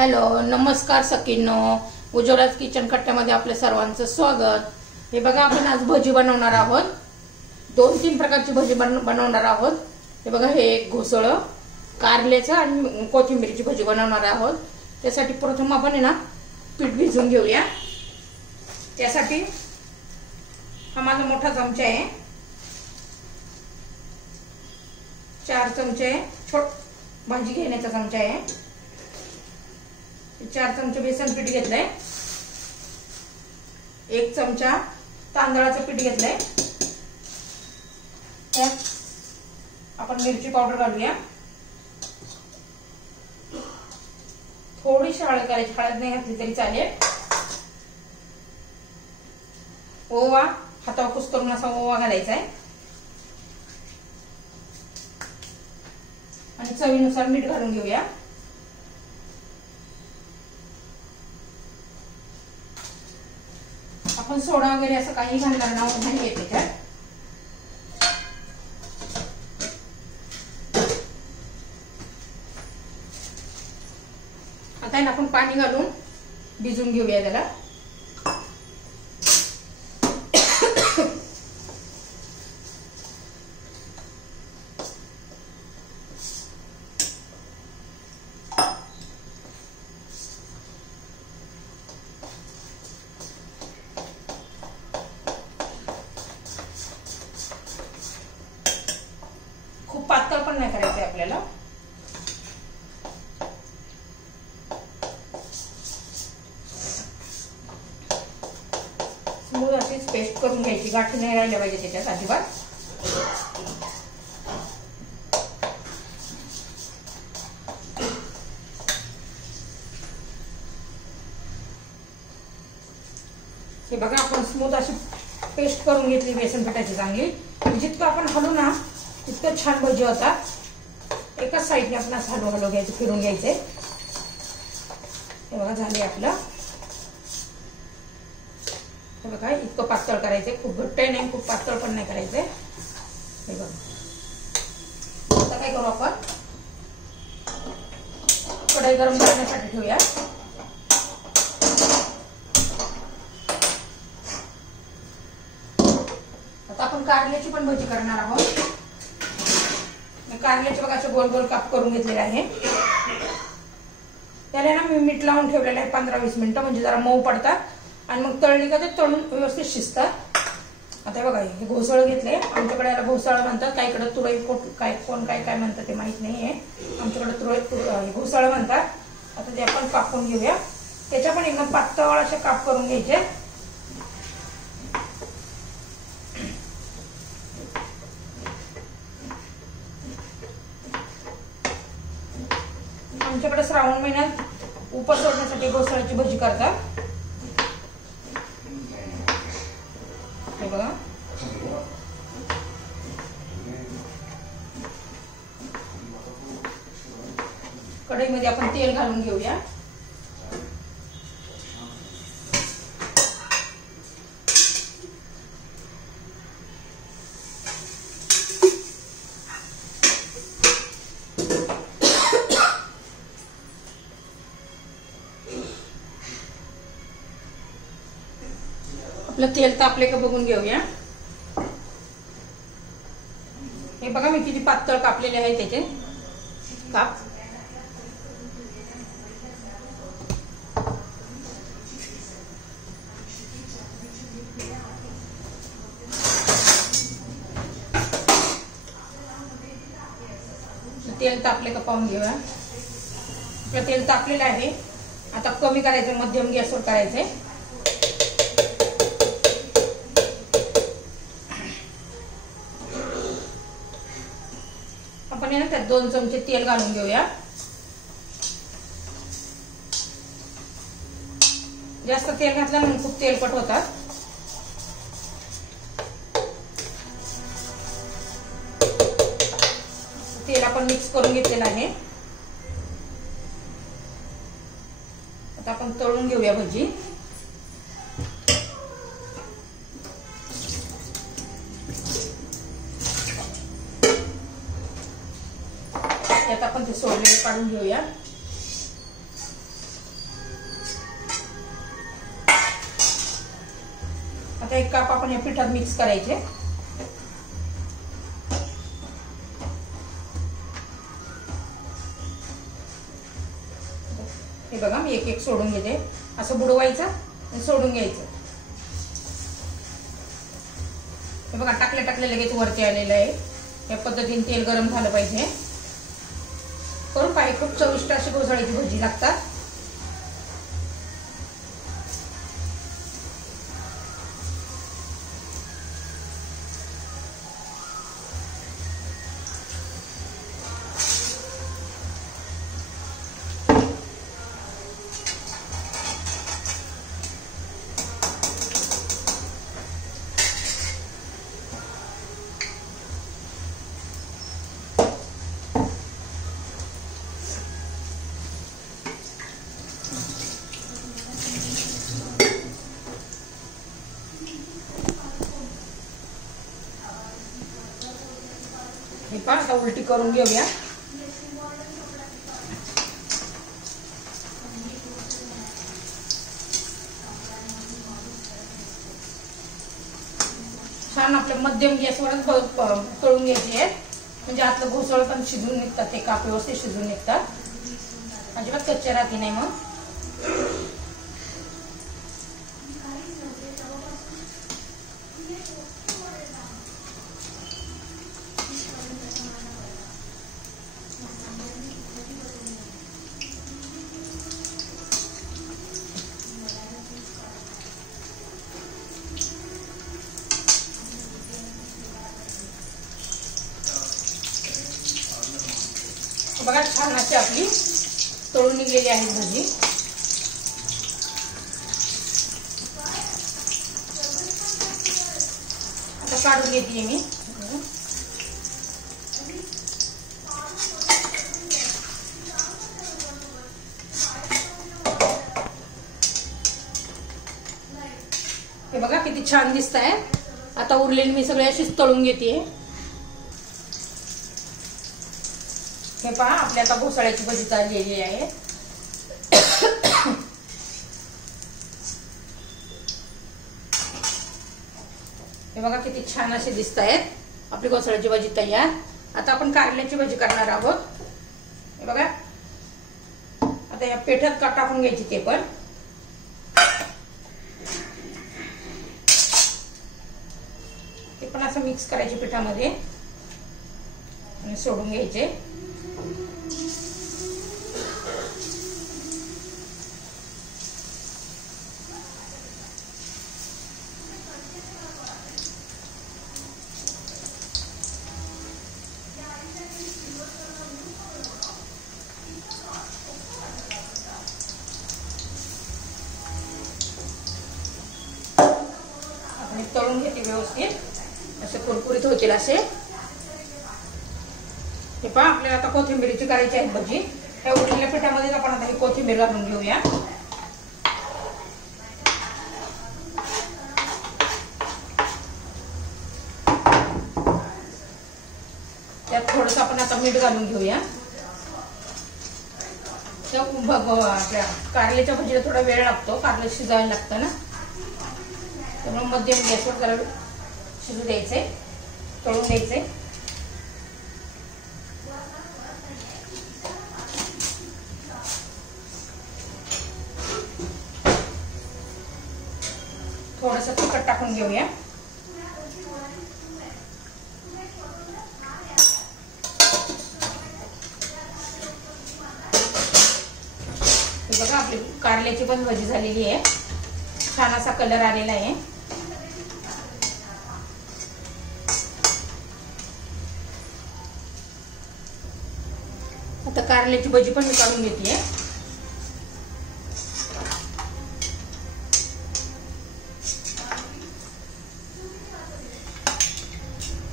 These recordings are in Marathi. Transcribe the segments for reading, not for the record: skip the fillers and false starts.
हॅलो नमस्कार सखींनो, उज्ज्वलाच किचन कट्ट्यामध्ये आपल्या सर्वांचं स्वागत। हे बघा, आपण आज भजी बनवणार आहोत। 2-3 प्रकारची भजी बनवणार आहोत। हे बघा, हे एक घोसळ कारल्याचं आणि कोथिंबीरची भजी बनवणार आहोत। त्यासाठी प्रथम आपण आहे ना पीठ भिजवून घेऊया। त्यासाठी हा माझा मोठा चमचा आहे, 4 चमचे भाजी घेण्याचा चमचा आहे। 4 चमचे बेसन पीठ घेतलंय, 1 चमचा तांदळाचं पीठ घेतलंय। त्यात आपण मिरची पावडर घालूया, थोडीशी हळद करायची, हळद नाही घातली तरी चालेल। ओवा, हातावर कुस्करून असा ओवा घालायचा आहे आणि चवीनुसार मीठ घालून घेऊया। आपण सोडा वगैरे असं काही घालणार नाहीये त्याच्यात। आता आपण पाणी घालून भिजवून घेऊया त्याला। खूप पातळ पण नाही करायचंय आपल्याला। स्मूथ अशीच पेस्ट करून घ्यायची, गाठी नाही राहिल्या पाहिजे त्याच्यात अजिबात। हे बघा, आपण स्मूथ अशी पेस्ट करून घेतली बेसन पिठाची चांगली। जितकं आपण हलू ना इतकं छान भजी होतात। एकाच साईडने आपण असं हलू घ्यायचं, फिरून घ्यायचे। हे बघा, झाले आपलं। हे बघा, इतकं पातळ करायचंय, खूप घट्ट नाही, खूप पातळ पण नाही करायचंय। हे बघा, आता काय करू, आपण कढई गरम करण्यासाठी ठेवूया। आता आपण कारल्याची पण भजी करणार आहोत। कारल्याचे बघा असे गोल गोल काप करून घेतलेले आहे। त्याला ना मी मीठ लावून ठेवलेलं आहे 15-20 मिनिटं, म्हणजे जरा मऊ पडतात आणि मग तळली का ते तळून व्यवस्थित शिजतात। आता बघा, हे घोसळ घेतले, आमच्याकडे याला घोसळ म्हणतात, काहीकडे तुरई कोण काय म्हणतात ते माहित नाहीये, आमच्याकडे घोसळ म्हणतात। आता ते आपण कापून घेऊया। त्याच्या पण एकदम पातळ असे काप करून घ्यायचे। आमच्याकडे श्रावण महिन्यात उपास सोडण्यासाठी घोसळ्याची भजी करतात। हे बघा, कढईमध्ये आपण तेल घालून घेऊया। आपलं तेल तापले का बघून घेऊया। हे बघा, मी किती पातळ कापलेले आहे त्याचे काप। तेल तापले का पाहून घेऊया। आपलं तेल तापलेलं आहे, आता कमी करायचं, मध्यम गॅसवर करायचंय। आपण ना त्यात 2 चमचे तेल घालून घेऊया। जास्त तेल घातलं म्हणून खूप तेलकट होतात। तेल आपण मिक्स करून घेतलेलं आहे। आता आपण तळून घेऊया भजी। त्यात आपण ते सोडलेले काढून घेऊया। आता एक काप आपण या पिठात मिक्स करायचे. हे बघा मी एक एक सोडून घेते. असं बुडवायचं आणि सोडून घ्यायचं. हे बघा टाकले टाकले लगेच वरती आलेलं आहे. या पद्धतीने तेल गरम झालं पाहिजे. करून पाहिजे. खूप चविष्ट अशी घोसाळ्याची भजी लागतात. हे पहा आता उलटी करून घेऊया. छान आपल्या मध्यम गॅसवरच तळून घ्यायची आहे. म्हणजे आतलं घोसळ पण शिजून निघतात. ते काप व्यवस्थित शिजून निघतात. अजिबात कच्चे राहते नाही. मग बघा छान अशी आपली तळून निघलेली आहे भजी. आता काढून घेते मी. हे बघा किती छान दिसत आहे. आता उरलेली मी सगळी अशीच तळून घेते. हे पहा आपल्या आता घोसाळ्याची भजी झालेली आहे. हे बघा किती छान असे दिसत आहेत आपली घोसाळ्याची भजी तयार. आता आपण कारल्याची भजी करणार आहोत. हे बघा आता या पिठात टाकून घ्यायची. ते पण असं मिक्स करायचे पिठामध्ये आणि सोडून घ्यायचे. तळून घेते व्यवस्थित. असे कुरकुरीत होतील असे. हे पहा आपल्याला आता कोथिंबीरीची करायची आहे भजी. त्या उरलेल्या पिठामध्ये आपण आता ही कोथिंबीर घालून घेऊया. त्यात थोडस आपण आता मीठ घालून घेऊया. आपल्या कारल्याच्या भजीला थोडा वेळ लागतो. कारलं शिजायला लागतं ना. त्यामुळे मध्यम गॅसवर जरा शिजू द्यायचे. तळून द्यायचे. थोडस तिखट टाकून घेऊया. बघा आपली कारल्याची पण भजी झालेली आहे. छान असा कलर आलेला आहे. आता कारल्याची भजी पण मी काढून घेते.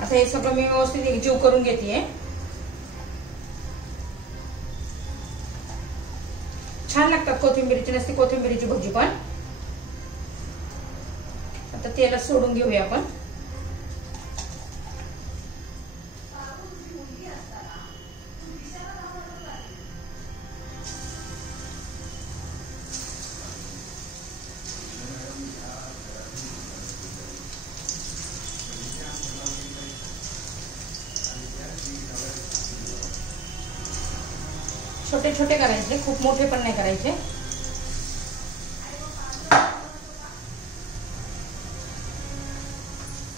आता हे सगळं मी व्यवस्थित एकजीव करून घेते. छान लागतात कोथिंबीरीची नसती कोथिंबीरीची भजी पण. आता तेलात सोडून घेऊया आपण. छोटे छोटे करायचे, खूप मोठे पण नाही करायचे।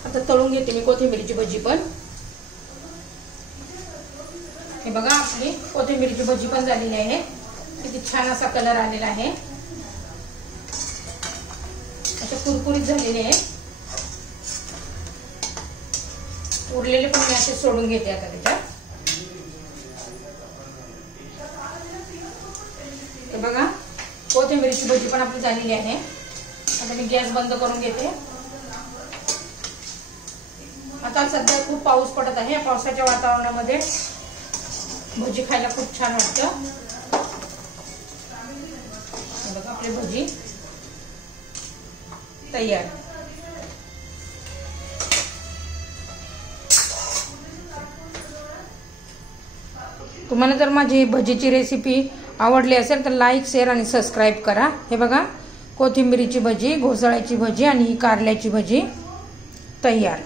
आता तळून घेते मी कोथिंबीरची भजी पण। हे बघा आपली कोथिंबीरची भजी पण झालेली आहे। किती छान असा कलर आलेला आहे, असे कुरकुरीत झालेले आहे। उरलेले पण मी असे सोडून घेते आता त्याच्यात। हे बघा कोथिंबीरची भजी पण आपली झालेली आहे। आता मी गॅस बंद करून घेते। आता सध्या खूप पाऊस पडत आहे, पावसाच्या वातावरणामध्ये भजी खायला खूप छान वाटतं। बघा आपली भजी तयार। तुम्हाला जर माझी भजीची रेसिपी आवडली असेल तर लाईक, शेअर आणि सबस्क्राईब करा। हे बघा कोथिंबीरीची भजी, घोसाळ्याची भजी आणि ही कारल्याची भजी तयार।